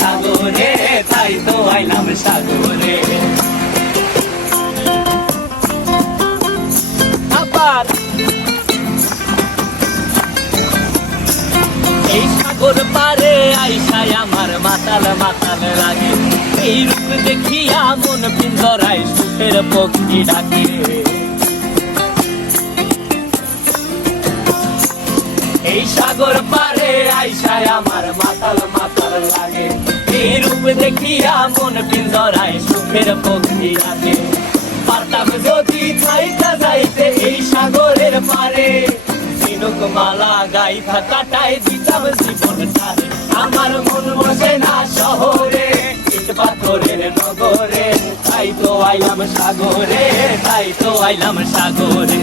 সাগরে, তাই তো আইলাম সাগরে। আবার এই সাগর পারে আইসায় আমার মাতাল মাতাল লাগে, এই রূপ দেখিয়া মন পিঞ্জরায় সুখের পক্ষী ডাকে। এই সাগর পারে আইসায় আমার মাতাল মাতাল লাগে, এই রূপ দেখিয়া মন পিঞ্জরায় সুখের পক্ষী ডাকে। পারতাম যদি থাইকা যাইতে এই সাগরের পারে, মালা গাইথা কাটাই দিতাম জীবনটারে। আমার মন বসে না শহরে, ইট পাথরের নগরে, তাই তো আইলাম সাগরে, তাই তো আইলাম সাগরে।